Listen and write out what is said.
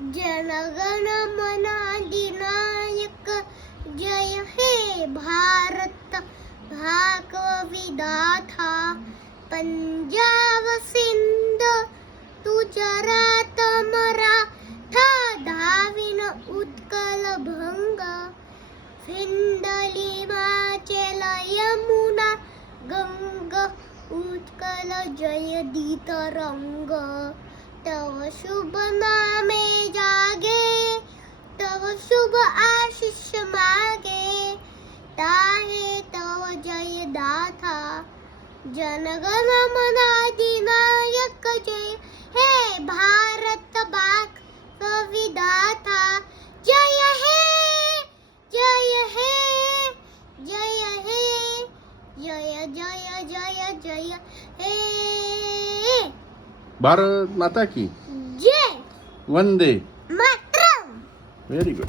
जनगण मन अधिनायक जय हे भारत भागव विधाता पंजाब सिंध गुजरात मराठा धाविन उत्कल भंग फिंदली माचेल यमुना गंग उत्कल जयदी तरंग तव शुभ नामे जागे तव शुभ आशीष मागे ताहे तव जय दाता जनगण मन अधिनायक जय हे भारत भाग विधाता जय हे जय हे जय हे जय जय जय जय हे भारत माता की जय वंदे मातरम. Very good.